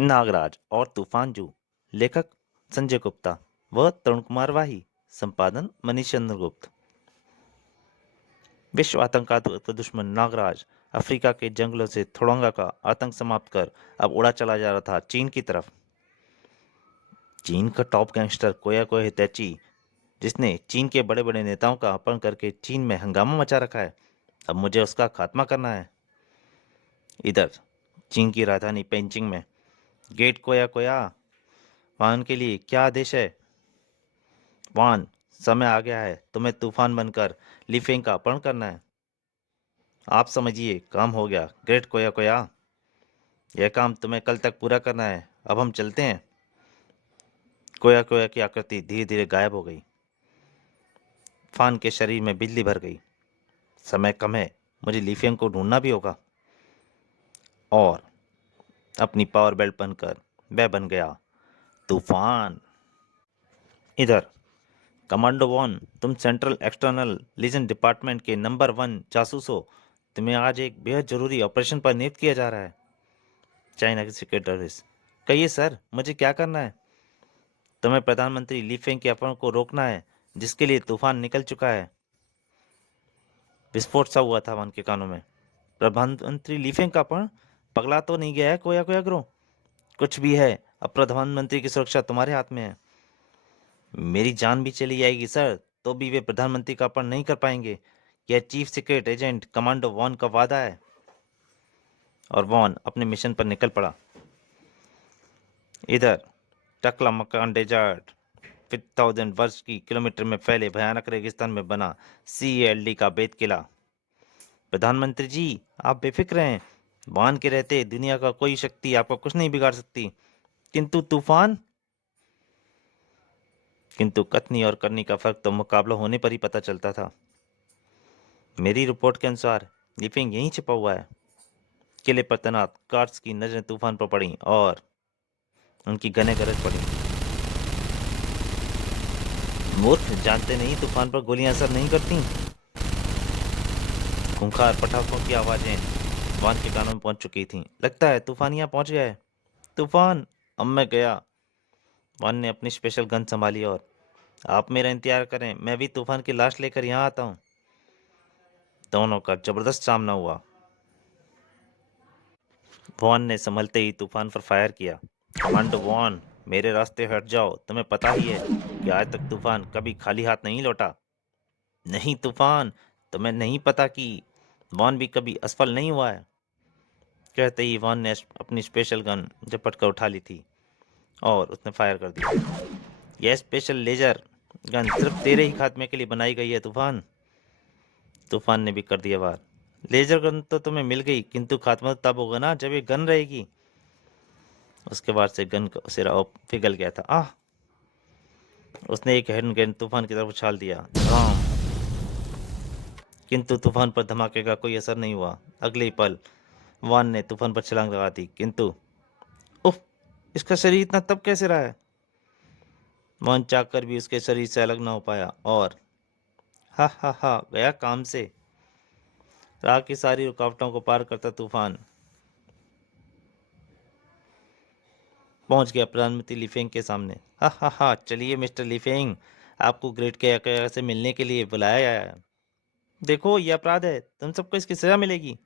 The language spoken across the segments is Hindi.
नागराज और तूफान जू। लेखक संजय गुप्ता व तरुण कुमार वाही। संपादन मनीष चंद्र गुप्त। विश्व आतंकवाद का दुश्मन नागराज अफ्रीका के जंगलों से थोड़ंगा का आतंक समाप्त कर अब उड़ा चला जा रहा था चीन की तरफ। चीन का टॉप गैंगस्टर कोया कोया हितैची, जिसने चीन के बड़े बड़े नेताओं का अपहरण करके चीन में हंगामा मचा रखा है, अब मुझे उसका खात्मा करना है। इधर चीन की राजधानी पेंचिंग में गेट कोया कोया, वाहन के लिए क्या आदेश है? वान, समय आ गया है, तुम्हें तूफान बनकर लीफेंग का अपहरण करना है। आप समझिए, काम हो गया ग्रेट कोया कोया। यह काम तुम्हें कल तक पूरा करना है, अब हम चलते हैं। कोया कोया की आकृति धीरे धीरे गायब हो गई। फान के शरीर में बिजली भर गई। समय कम है, मुझे लीफेंग को ढूंढना भी होगा। और अपनी पावर बेल्ट बनकर वह बन गया तूफान। इधर कमांडो वॉन, तुम सेंट्रल एक्सटर्नल लीजन डिपार्टमेंट के नंबर 1 जासूस हो। तुम्हें आज एक बेहद जरूरी ऑपरेशन पर नियुक्त किया जा रहा है। चाइना के सीक्रेट सर्विस। कहिए सर, मुझे क्या करना है? तुम्हें प्रधानमंत्री ली फेंग के अपहरण को रोकना है, जिसके लिए तूफान निकल चुका है। विस्फोट सा हुआ था वन के कानों में। प्रधानमंत्री ली फेंग का अपहरण? पगला तो नहीं गया है कोया कोया ग्रो? कुछ भी है, अब प्रधानमंत्री की सुरक्षा तुम्हारे हाथ में है। मेरी जान भी चली जाएगी सर, तो भी वे प्रधानमंत्री का अपहरण नहीं कर पाएंगे। यह chief secret agent commando Von का वादा है। और वॉन अपने मिशन पर निकल पड़ा। इधर टकला मकान डेजर्ट 5000 वर्ष की किलोमीटर में फैले भयानक रेगिस्तान में बना CALD का बेत किला। प्रधानमंत्री जी, आप बेफिक्र रहें। वान के रहते दुनिया का कोई शक्ति आपको कुछ नहीं बिगाड़ सकती। किंतु तूफान। किंतु कथनी और करनी का फर्क तो मुकाबला होने पर ही पता चलता था। मेरी रिपोर्ट के अनुसार लिफिंग यहीं छिपा हुआ है। किले पर तैनात गार्ड्स की नजरें तूफान पर पड़ी और उनकी गने गरज पड़ी। मूर्ख, जानते नहीं तूफान पर गोलियां असर नहीं करती। खूंखार पटाखों की आवाजें वान के कानों में पहुंच चुकी थीं। लगता है तूफान यहाँ पहुंच गया है। तूफान, अब मैं गया। वान ने अपनी स्पेशल गन संभाली और आप मेरा इंतजार करें, मैं भी तूफान की लाश लेकर यहाँ आता हूँ। दोनों का जबरदस्त सामना हुआ। वॉन ने संभलते ही तूफान पर फायर किया। कमांडो वॉन, मेरे रास्ते हट जाओ। तुम्हें पता ही है कि आज तक तूफान कभी खाली हाथ नहीं लौटा। नहीं तूफान, तुम्हें नहीं पता कि वॉन भी कभी असफल नहीं हुआ है। कहते ही वॉन ने अपनी स्पेशल गन झपट कर उठा ली थी और उसने फायर कर दिया। यह स्पेशल लेजर गन सिर्फ तेरे ही खात्मे के लिए बनाई गई है तूफान। तूफान ने भी कर दिया वार। लेजर गन तो तुम्हें मिल गई, किंतु खात्मा तब होगा ना जब ये गन रहेगी। उसके बाद से गन का सिरा पिघल गया था। आह! उसने एक हैंड गन तूफान की तरफ उछाल दिया। धड़ाम! किंतु तूफान पर धमाके का कोई असर नहीं हुआ। अगले ही पल वान ने तूफान पर छलांग लगा दी, किंतु उफ! इसका शरीर इतना तब कैसे रहा है? वान चाह कर भी उसके शरीर से अलग ना हो पाया और हा हा हा गया काम से। राह की सारी रुकावटों को पार करता तूफान पहुंच गया प्रधानमंत्री लिफेंग के सामने। हा हा हा, चलिए मिस्टर लिफेंग, आपको ग्रेट के से मिलने के लिए बुलाया गया है। देखो, ये अपराध है, तुम सबको इसकी सजा मिलेगी।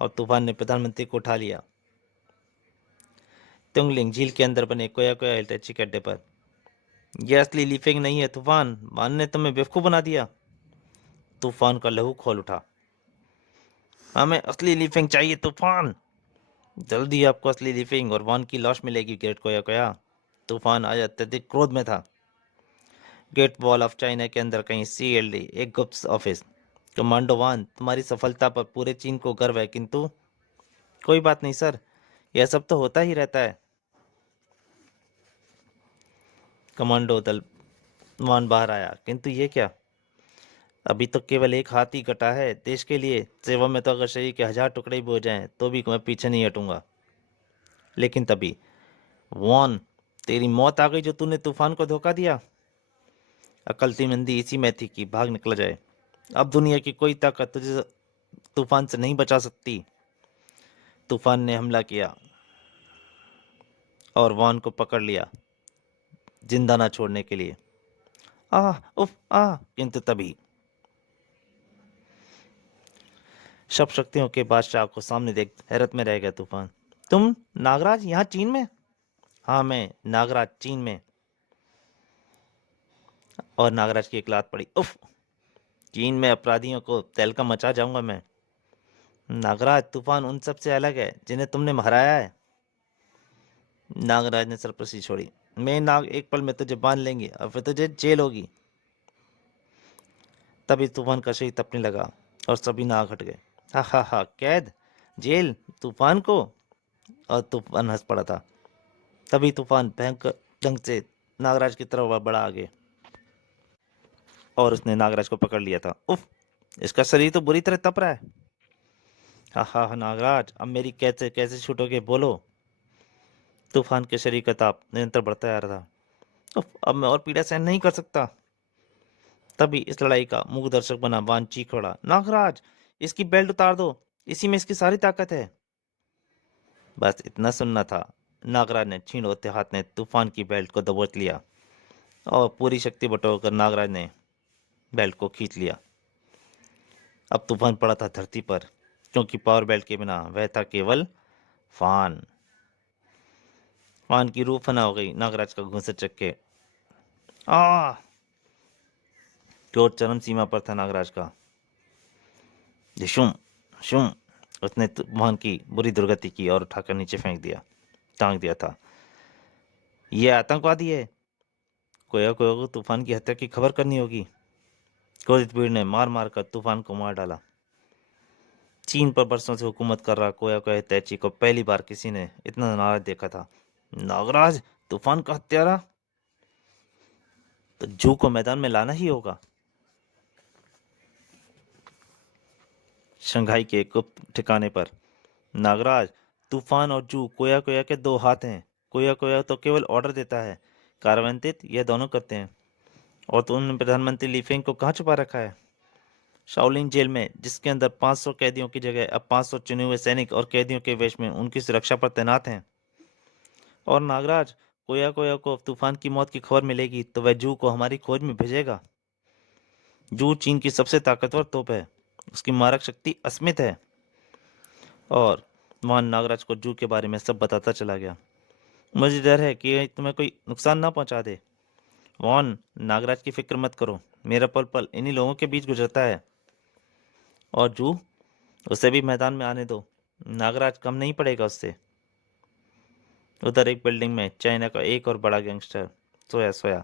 और तूफान ने प्रधानमंत्री को उठा लिया। तुंगलिंग झील के अंदर बने कोया कोया हिलटैची के अड्डे पर। यह असली लीफेंग नहीं है तूफान, मान ने तुम्हें बेवकूफ बना दिया। तूफान का लहू खोल उठा। हमें असली लीफेंग चाहिए तूफान। जल्दी आपको असली लीफेंग और वान की लाश मिलेगी ग्रेट कोया कोया। तूफान आज अत्यधिक क्रोध में था। ग्रेट वॉल ऑफ चाइना के अंदर कहीं CLD एक गुप्त ऑफिस। कमांडो वान, तुम्हारी सफलता पर पूरे चीन को गर्व है, किंतु कोई बात नहीं सर, यह सब तो होता ही रहता है। कमांडो दल वान बाहर आया। किंतु ये क्या? अभी तो केवल एक हाथ ही कटा है। देश के लिए सेवा में तो अगर शरीर के 1000 टुकड़े भी हो जाएं तो भी मैं पीछे नहीं हटूंगा। लेकिन तभी वॉन, तेरी मौत आ गई जो तूने तूफान को धोखा दिया। अक्लमंदी इसी में थी कि भाग निकला जाए। अब दुनिया की कोई ताकत तुझे तूफान से नहीं बचा सकती। तूफान ने हमला किया। और वान को पकड़ लिया जिंदा ना छोड़ने के लिए। आह उफ आह, किंतु तभी सब शक्तियों के बादशाह को सामने देख हैरत में रह गया तूफान। तुम नागराज यहाँ चीन में? हाँ, मैं नागराज चीन में। और नागराज की एक लात पड़ी। उफ, चीन में अपराधियों को तहलका मचा जाऊंगा मैं। नागराज, तूफान उन सब से अलग है जिन्हें तुमने हराया है। नागराज ने सरपसी छोड़ी। मैं नाग एक पल में तुझे बांध लेंगे और फिर तुझे जेल होगी। तभी तूफान का शरीर तपने लगा और सभी नाग हट गए। हा हा हा, कैद, जेल, तूफान को। और तूफान हंस पड़ा था। तभी तूफान भयंकर ढंग से नागराज की तरफ बढ़ा आगे और उसने नागराज को पकड़ लिया था। उफ, इसका शरीर तो बुरी तरह तप रहा है। हा हा हा, नागराज, अब मेरी कैसे कैसे छूटोगे, बोलो। तूफान के शरीर का ताप निरंतर बढ़ता जा रहा था। उफ, अब मैं और पीड़ा सहन नहीं कर सकता। तभी इस लड़ाई का मूक दर्शक बना वान चीख पड़ा। नागराज, इसकी बेल्ट उतार दो, इसी में इसकी सारी ताकत है। बस इतना सुनना था। नागराज ने छीन होते हाथ ने तूफान की बेल्ट को दबोच लिया और पूरी शक्ति बटोरकर नागराज ने बेल्ट को खींच लिया। अब तूफान पड़ा था धरती पर, क्योंकि पावर बेल्ट के बिना वह था केवल फान। फान की रूह फना हो गई नागराज का घूंसर चक्के। आ क्रोध चरम सीमा पर था नागराज का। दिशुम शुम, उसने तूफान की बुरी दुर्गति की और उठाकर नीचे फेंक दिया, टांग दिया था। यह आतंकवादी है। कोया कोया को तूफान की हत्या की खबर करनी होगी। क्रोधित भीड़ ने मार मार कर तूफान को मार डाला। चीन पर बरसों से हुकूमत कर रहा कोया कोया तैची को पहली बार किसी ने इतना नाराज देखा था। नागराज, तूफान का हत्यारा, तो जू को मैदान में लाना ही होगा। शंघाई के गुप्त ठिकाने पर। नागराज, तूफान और जू कोया कोया के दो हाथ हैं। कोया कोया तो केवल ऑर्डर देता है, कार्यान्वित यह दोनों करते हैं। और तुमने प्रधानमंत्री लीफेंग को कहाँ छुपा रखा है? शाओलिन जेल में, जिसके अंदर 500 कैदियों की जगह अब 500 चुने हुए सैनिक और कैदियों के वेश में उनकी सुरक्षा पर तैनात हैं। और नागराज, कोया कोया को तूफान की मौत की खबर मिलेगी तो वह जू को हमारी खोज में भेजेगा। जू चीन की सबसे ताकतवर तोप है, उसकी मारक शक्ति असीमित है। और वहां नागराज को जू के बारे में सब बताता चला गया। मुझे डर है कि तुम्हें कोई नुकसान ना पहुंचा दे। वॉन, नागराज की फिक्र मत करो, मेरा पल पल इन्हीं लोगों के बीच गुजरता है। और जू, उसे भी मैदान में आने दो, नागराज कम नहीं पड़ेगा उससे। उधर एक बिल्डिंग में चाइना का एक और बड़ा गैंगस्टर सोया सोया।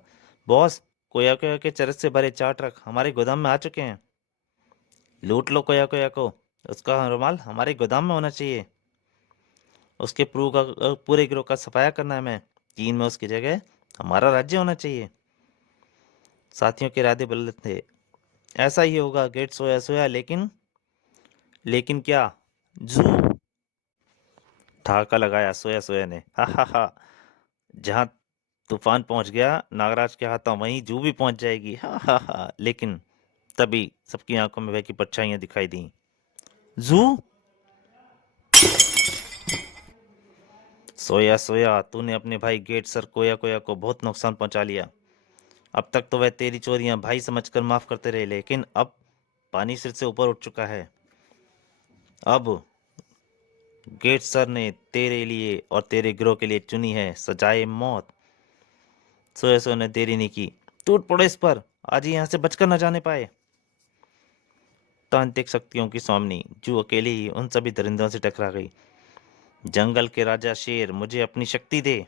बॉस, कोया कोया के चरस से भरे 4 ट्रक हमारे गोदाम में आ चुके हैं। लूट लो कोया कोया को, उसका रुमाल हमारे गोदाम में होना चाहिए। उसके पूरे गिरोह का सफाया करना है मैं। चीन में उसकी जगह हमारा राज्य होना चाहिए। साथियों के इरादे बदले थे। ऐसा ही होगा गेट सोया सोया, लेकिन लेकिन क्या? जू, ठहाका लगाया सोया सोया ने। हा हा हा, जहां तूफान पहुंच गया नागराज के हाथों, वहीं जू भी पहुंच जाएगी। हा हा हा। लेकिन तभी सबकी आंखों में वह की परछाइयां दिखाई दी। जू, सोया सोया, तूने अपने भाई गेट सर कोया कोया को बहुत नुकसान पहुंचा लिया। अब तक तो वह तेरी चोरियां भाई समझकर माफ करते रहे, लेकिन अब पानी सिर से ऊपर उठ चुका है। अब गेट सर ने तेरे लिए और तेरे गिरोह के लिए चुनी है सजाए मौत। सोया सोया ने देरी नहीं की। टूट पड़ो इस पर, आज ही यहाँ से बचकर न जाने पाए। तांत्रिक शक्तियों की स्वामिनी जू अकेली ही उन सभी दरिंदों से टकरा गई। जंगल के राजा शेर, मुझे अपनी शक्ति दे।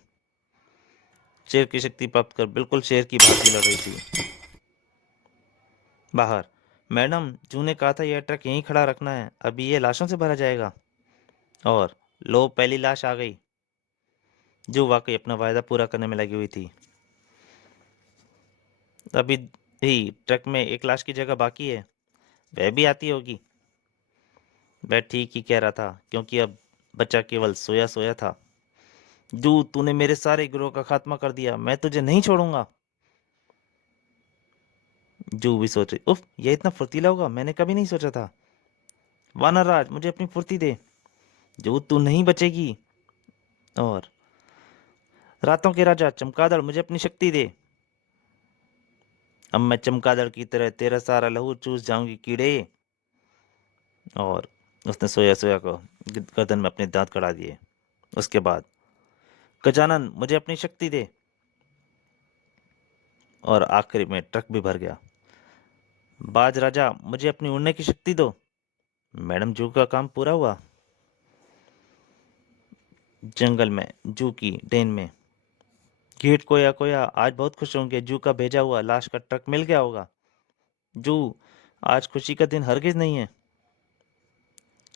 शेर की शक्ति प्राप्त कर बिल्कुल शेर की भांति लड़ रही थी। बाहर, मैडम, जू ने कहा था यह ट्रक यहीं खड़ा रखना है, अभी ये लाशों से भरा जाएगा। और लो, पहली लाश आ गई। जो वाकई अपना वायदा पूरा करने में लगी हुई थी। अभी भी ट्रक में एक लाश की जगह बाकी है, वह भी आती होगी। वह ठीक ही कह रहा था, क्योंकि अब बचा केवल सोया सोया था। जू, तूने मेरे सारे गिरोह का खात्मा कर दिया, मैं तुझे नहीं छोड़ूंगा। जू भी सोच रही, उफ, यह इतना फुर्तीला होगा, मैंने कभी नहीं सोचा था। वानर राज, मुझे अपनी फुर्ती दे। जू, तू नहीं बचेगी। और रातों के राजा चमगादड़ मुझे अपनी शक्ति दे। अब मैं चमगादड़ की तरह तेरा सारा लहू चूस जाऊंगी कीड़े। और उसने सोया सोया को गर्दन में अपने दांत कड़ा दिए। उसके बाद, गजानन मुझे अपनी शक्ति दे। और आखिरी में ट्रक भी भर गया। बाज राजा मुझे अपनी उड़ने की शक्ति दो। मैडम जू का काम पूरा हुआ। जंगल में जू की डेन में, गेट कोया कोया आज बहुत खुश होंगे, जू का भेजा हुआ लाश का ट्रक मिल गया होगा। जू, आज खुशी का दिन हरगिज नहीं है।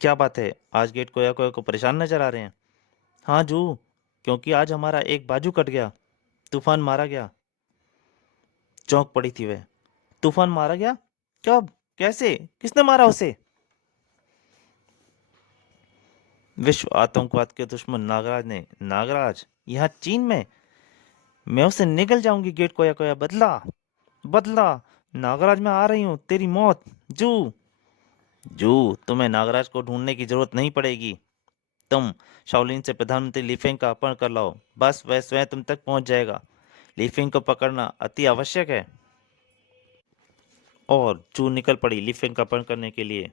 क्या बात है, आज गेट कोया कोया को परेशान नजर आ रहे हैं। हाँ जू, क्योंकि आज हमारा एक बाजू कट गया, तूफान मारा गया। चौंक पड़ी थी वह। तूफान मारा गया? कब? कैसे? किसने मारा उसे? विश्व आतंकवाद के दुश्मन नागराज ने। नागराज यहाँ चीन में? मैं उसे निगल जाऊंगी गेट कोया कोया। बदला, बदला। नागराज मैं आ रही हूँ, तेरी मौत। जू, जू, तुम्हें नागराज को ढूंढने की जरूरत नहीं पड़ेगी। तुम शाओलिन से प्रधानमंत्री लीफेंग का अपहरण कर लाओ, बस वह स्वयं तुम तक पहुंच जाएगा। लीफेंग को पकड़ना अति आवश्यक है। और जू निकल पड़ी लीफेंग का अपहरण करने के लिए,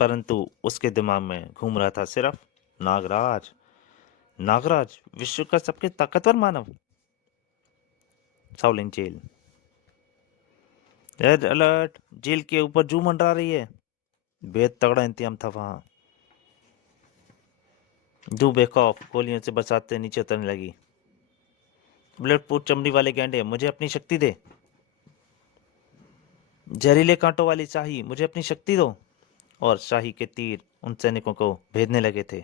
परंतु उसके दिमाग में घूम रहा था सिर्फ नागराज। नागराज, विश्व का सबसे ताकतवर मानव। Shaolin jail. Red alert, jail के ऊपर जू मंडरा रही है। बेहद तगड़ा इंतजाम था वहां। जू बेखौफ गोलियों से बरसाते नीचे उतरने लगी। ब्लड प्रूफ चमड़ी वाले गैंडे मुझे अपनी शक्ति दे। जहरीले कांटों वाली शाही मुझे अपनी शक्ति दो। और शाही के तीर उन सैनिकों को भेदने लगे थे।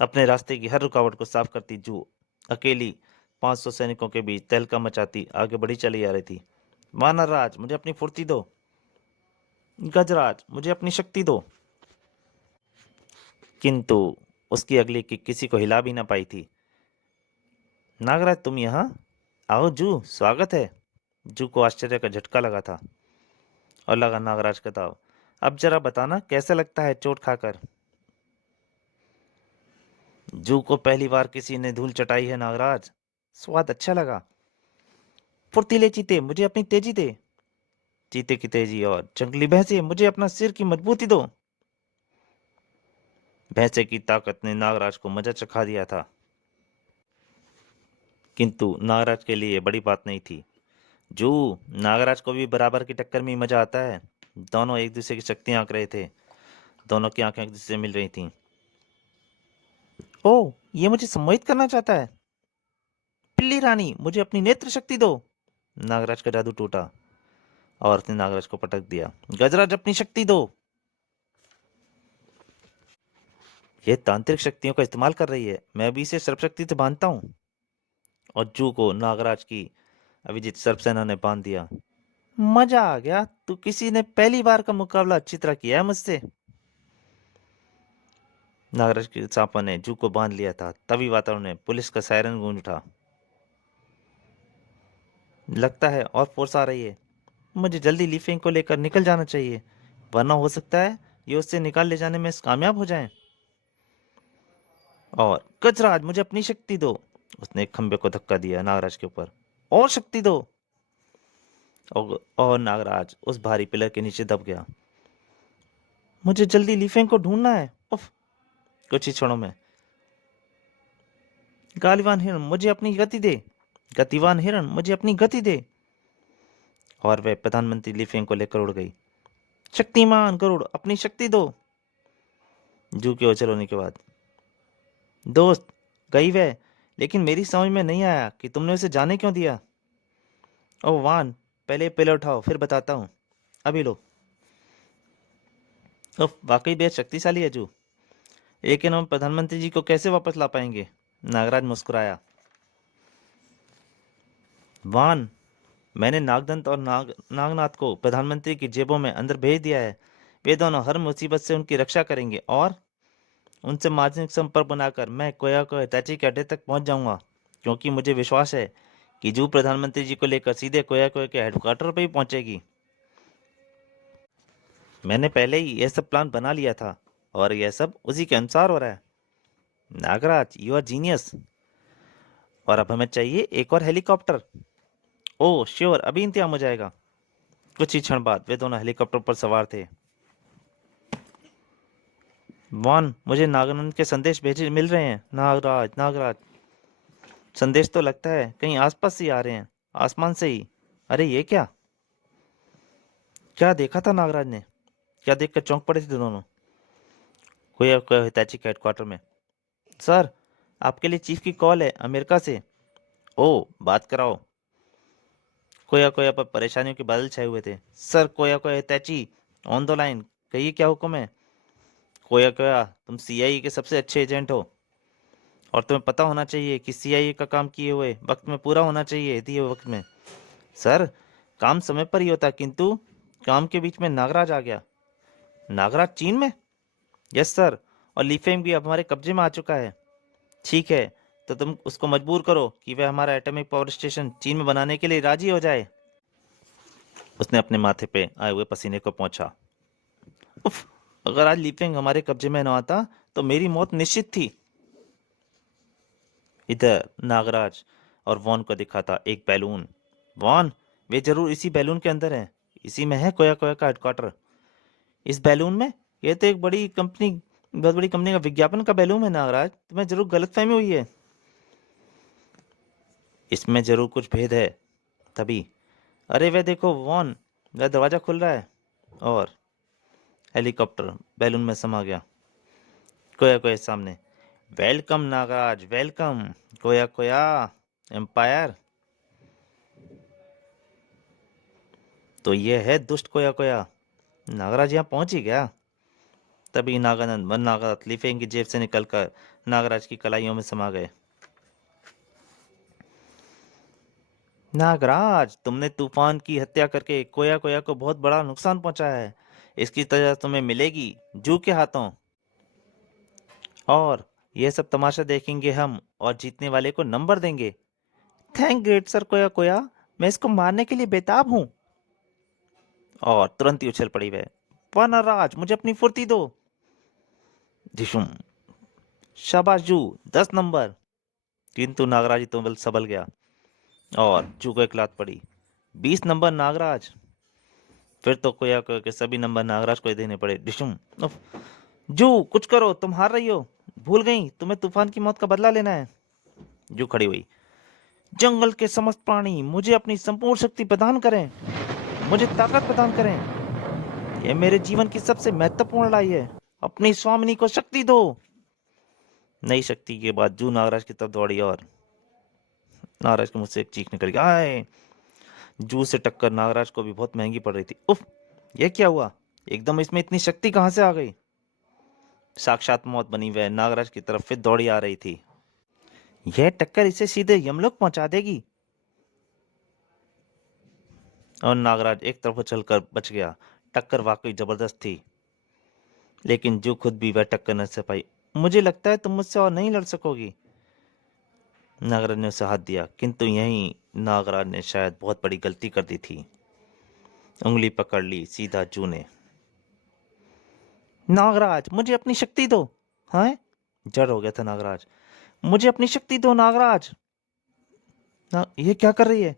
अपने रास्ते की हर रुकावट को साफ करती जू अकेली 500 सैनिकों के बीच तहलका मचाती आगे बढ़ी चली आ रही थी। वानर राज मुझे अपनी फुर्ती दो। गजराज मुझे अपनी शक्ति दो। किंतु उसकी अगली किक किसी को हिला भी ना पाई थी। नागराज तुम यहाँ? आओ जू, स्वागत है। जू को आश्चर्य का झटका लगा था और लगा नागराज का दाव। अब जरा बताना कैसा लगता है चोट खाकर? जू को पहली बार किसी ने धूल चटाई है नागराज, स्वाद अच्छा लगा। फुर्तीले चीते मुझे अपनी तेजी दे। चीते की तेजी और जंगली भैंसे मुझे अपना सिर की मजबूती दो। भैंसे की ताकत ने नागराज को मजा चखा दिया था, किंतु नागराज के लिए बड़ी बात नहीं थी। जू, नागराज को भी बराबर की टक्कर में ही मजा आता है। दोनों एक दूसरे की शक्तियां आंक रहे थे। दोनों की आंखें एक दूसरे से मिल रही थीं। ओह, ये मुझे सम्मोहित करना चाहता है। पिल्ली रानी मुझे अपनी नेत्र शक्ति दो। नागराज का जादू टूटा और उसने नागराज को पटक दिया। गजराज अपनी शक्ति दो। ये तांत्रिक शक्तियों का इस्तेमाल कर रही है, मैं भी इसे सर्पशक्ति से बांधता हूँ। और जू को नागराज की अभिजीत सर्पसेना ने बांध दिया। मजा आ गया, तू किसी ने पहली बार का मुकाबला अच्छी तरह किया है मुझसे। नागराज के सांपों ने जू को बांध लिया था, तभी वातावरण में पुलिस का सायरन गूंज उठा। लगता है और फोर्स आ रही है। मुझे जल्दी लीफिंग को लेकर निकल जाना चाहिए, वरना हो सकता है ये उससे निकाल ले जाने में कामयाब हो जाएं। और गजराज मुझे अपनी शक्ति दो। उसने एक खंबे को धक्का दिया नागराज के ऊपर। और शक्ति दो। और नागराज उस भारी पिलर के नीचे दब गया। मुझे जल्दी लीफेंग को ढूंढना है। उफ, कुछ ही क्षणों में। गालिवान हिरण मुझे अपनी गति दे। गतिवान हिरण मुझे अपनी गति दे। और वह प्रधानमंत्री लीफेंग को लेकर उड़ गई। शक्तिमान गरुड़ अपनी शक्ति दो। जू के ओझल होने के बाद, दोस्त, गई वह, लेकिन मेरी समझ में नहीं आया कि तुमने उसे जाने क्यों दिया। ओह वान, पहले पिलर उठाओ फिर बताता हूँ। अभी लो। उफ, वाकई बेहद शक्तिशाली है जू, लेकिन हम प्रधानमंत्री जी को कैसे वापस ला पाएंगे? नागराज मुस्कुराया। वान, मैंने नागदंत और नागनाथ को प्रधानमंत्री की जेबों में अंदर भेज दिया है। वे दोनों हर मुसीबत से उनकी रक्षा करेंगे और उनसे माध्यमिक संपर्क बनाकर मैं कोया को हिताची के अड्डे तक पहुंच जाऊंगा, क्योंकि मुझे विश्वास है कि जू प्रधानमंत्री जी को लेकर सीधे कोया के हेडक्वार्टर पर ही पहुंचेगी। मैंने पहले ही यह सब प्लान बना लिया था और यह सब उसी के अनुसार हो रहा है। Nagraj, you are genius. और अब हमें चाहिए एक और हेलीकॉप्टर। ओह श्योर, अभी इंतजाम हो जाएगा। कुछ ही क्षण बाद वे दोनों हेलीकॉप्टर पर सवार थे। वॉन, मुझे नागानंद के संदेश भेजे मिल रहे हैं। नागराज, नागराज, संदेश तो लगता है कहीं आसपास से ही आ रहे हैं, आसमान से ही। अरे ये क्या, क्या देखा था नागराज ने? क्या देखकर चौंक पड़े थे दोनों? कोई कोई हिताची के हेडक्वार्टर में। सर, आपके लिए चीफ की कॉल है अमेरिका से। ओ, बात कराओ। कोया कोया पर परेशानियों के बादल छाए हुए थे। Sir, Koya Koya Hitachi on the line, कहिए क्या हुक्म है? कोया कोया, तुम सीआईए के सबसे अच्छे एजेंट हो और तुम्हें पता होना चाहिए कि सीआईए का काम किए हुए वक्त में पूरा होना चाहिए, दिए हुए वक्त में। सर, काम समय पर ही होता, किंतु काम के बीच में नागराज आ गया। नागराज चीन में? यस सर, और लीफेंग भी अब हमारे कब्जे में आ चुका है। ठीक है, तो तुम उसको मजबूर करो कि वह हमारा एटॉमिक पावर स्टेशन चीन में बनाने के लिए राजी हो जाए। उसने अपने माथे पे आए हुए पसीने को पोंछा। उफ, अगर आज लीफेंग हमारे कब्जे में न आता तो मेरी मौत निश्चित थी। इधर नागराज और वॉन को दिखा था एक बैलून। वॉन, वे जरूर इसी बैलून के अंदर हैं। इसी में है कोया कोया का हेडक्वार्टर। इस बैलून में? ये तो एक बड़ी कंपनी, बहुत बड़ी कंपनी का विज्ञापन का बैलून है नागराज, तुम्हें जरूर गलतफहमी हुई है। इसमें जरूर कुछ भेद है। तभी, अरे वह देखो वॉन, वह दरवाजा खुल रहा है और हेलीकॉप्टर बैलून में समा गया। कोया कोया सामने। Welcome Nagraj, welcome. कोया कोया, एम्पायर। तो यह है दुष्ट कोया कोया। नागराज यहाँ पहुंच ही गया। तभी नागानंद वन नागात लिफेंग की जेब से निकलकर नागराज की कलाइयों में समा गए। नागराज, तुमने तूफान की हत्या करके कोया कोया को बहुत बड़ा नुकसान पहुंचाया है। इसकी सजा तुम्हें मिलेगी जू के हाथों। और यह सब तमाशा देखेंगे हम और जीतने वाले को नंबर देंगे। थैंक ग्रेट सर कोया कोया, मैं इसको मारने के लिए बेताब हूँ। और तुरंत ही उछल पड़ी वह। वानराज, मुझे अपनी फुर्ती दो। झिशुम। शाबाश जू, 10 नंबर। किंतु नागराज ही तो बल सबल गया और जू को एक लात पड़ी। 20 नंबर नागराज। फिर तो कोया कोया के सभी नंबर नागराज को ही देने पड़े। डिशुम। उफ। जू, कुछ करो, तुम हार रही हो। भूल गई, तुम्हें तूफान की मौत का बदला लेना है। जू खड़ी हुई। जंगल के समस्त प्राणी मुझे अपनी संपूर्ण शक्ति प्रदान करें, मुझे ताकत प्रदान करें। यह मेरे जीवन की सबसे महत्वपूर्ण लड़ाई है। अपनी स्वामिनी को शक्ति दो। नई शक्ति के बाद जू नागराज की तरफ दौड़ी और नागराज के मुंह से एक चीख निकल गई। आए! जू से टक्कर नागराज को भी बहुत महंगी पड़ रही थी। उफ, यह क्या हुआ? एकदम इसमें इतनी शक्ति कहां से आ गई? साक्षात मौत बनी वह नागराज की तरफ फिर दौड़ी आ रही थी। यह टक्कर इसे सीधे यमलोक पहुंचा देगी। और नागराज एक तरफ उछलकर बच गया। टक्कर वाकई जबरदस्त थी, लेकिन जू खुद भी वह टक्कर न सह पाई। मुझे लगता है तुम मुझसे और नहीं लड़ सकोगी। नागराज ने उसे हाथ दिया, किंतु यही नागराज ने शायद बहुत बड़ी गलती कर दी थी। उंगली पकड़ ली सीधा जू ने। नागराज, मुझे अपनी शक्ति दो। हाँ, जड़ हो गया था नागराज। मुझे अपनी शक्ति दो नागराज। ये क्या कर रही है?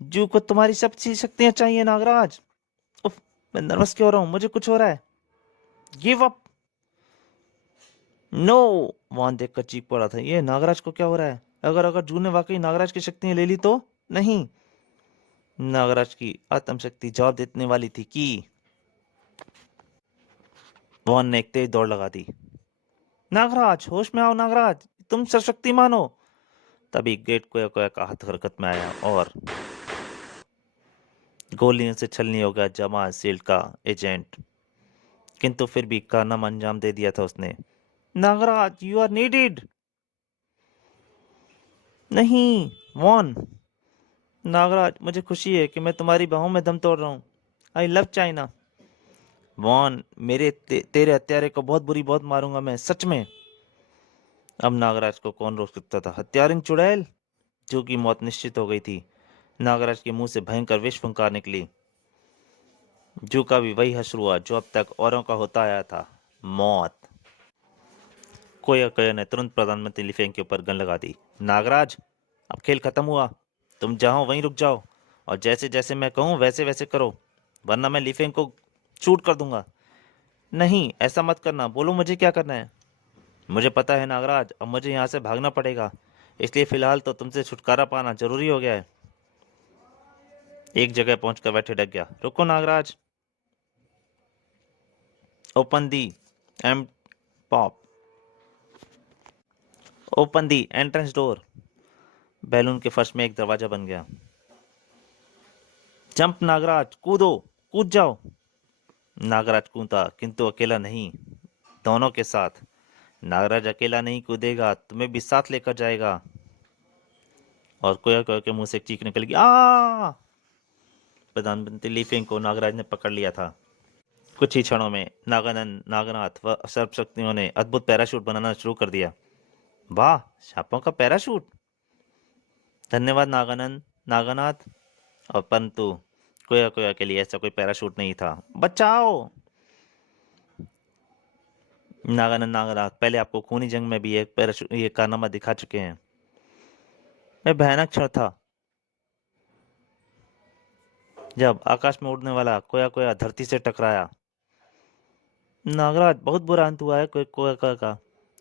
जू को तुम्हारी सब सी शक्तियां चाहिए नागराज। उफ, मैं नर्वस क्यों हो रहा हूं? मुझे कुछ हो रहा है। Give up. नो। वहां देखकर चीख पड़ा था। ये नागराज को क्या हो रहा है? अगर अगर जू ने वाकई नागराज की शक्तियां ले ली तो? नहीं, नागराज की आत्म शक्ति जवाब देने वाली थी कि वॉन ने एक तेज दौड़ लगा दी। नागराज, होश में आओ नागराज, तुम सशक्तिमान हो। तभी गेट कोया कोया का हाथ हरकत में आया और गोलियों से छलनी हो गया जमा सील्ड का एजेंट। किंतु फिर भी कारनामा अंजाम दे दिया था उसने। Nagraj, you are needed. नहीं, वॉन। नागराज, मुझे खुशी है कि मैं तुम्हारी बाहों में दम तोड़ रहा हूँ। I love China. वॉन, तेरे हत्यारे को बहुत बुरी बहुत मारूंगा मैं, सच में। अब नागराज को कौन रोक सकता था? हत्यारिन चुड़ैल। जू की मौत निश्चित हो गई थी। नागराज के मुंह से भयंकर विष फुंकार निकली। जू का भी वही हश्र हुआ जो अब तक औरों का होता आया था, मौत। कोया कोया ने तुरंत प्रधानमंत्री लिफेंग के ऊपर गन लगा दी। नागराज, अब खेल खत्म हुआ, तुम जहाँ वहीं रुक जाओ और जैसे जैसे मैं कहूँ वैसे वैसे करो, वरना मैं लीफेंग को शूट कर दूंगा। नहीं, ऐसा मत करना, बोलो मुझे क्या करना है। मुझे पता है नागराज, अब मुझे यहाँ से भागना पड़ेगा, इसलिए फिलहाल तो तुमसे छुटकारा पाना जरूरी हो गया है। एक जगह पहुंचकर वह ठिठक गया। रुको Nagraj, open the M pop, open the entrance door. Balloon के फर्श में एक दरवाजा बन गया। जंप नागराज, कूदो, कूद जाओ। नागराज कूदा, किंतु अकेला नहीं, दोनों के साथ। नागराज अकेला नहीं कूदेगा, तुम्हें भी साथ लेकर जाएगा। और कोया कोया के मुंह से एक चीख निकल गई, आ! प्रधानमंत्री लीफिंग को नागराज ने पकड़ लिया था। कुछ ही क्षणों में नागानंद, नागनाथ व सर्पशक्तियों ने अद्भुत पैराशूट बनाना शुरू कर दिया। वाह, सांपों का पैराशूट! धन्यवाद नागानंद, नागानाथ। और परंतु कोया कोया के लिए ऐसा कोई पैराशूट नहीं था। बचाओ! नागानंद, नागनाथ पहले आपको खूनी जंग में भी एक पैराशूट, ये कारनामा दिखा चुके हैं। यह भयानक क्षण था जब आकाश में उड़ने वाला कोया कोया धरती से टकराया। नागराज, बहुत बुरा अंत हुआ है कोया कोया का।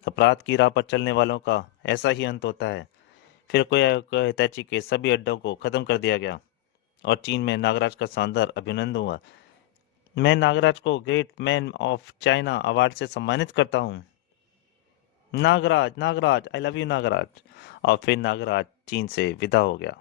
अपराध की राह पर चलने वालों का ऐसा ही अंत होता है। फिर कोया कोया हितैची के सभी अड्डों को खत्म कर दिया गया और चीन में नागराज का शानदार अभिनंदन हुआ। मैं नागराज को great man of China award से सम्मानित करता हूँ। Nagraj, Nagraj, I love you Nagraj. और फिर नागराज चीन से विदा हो गया।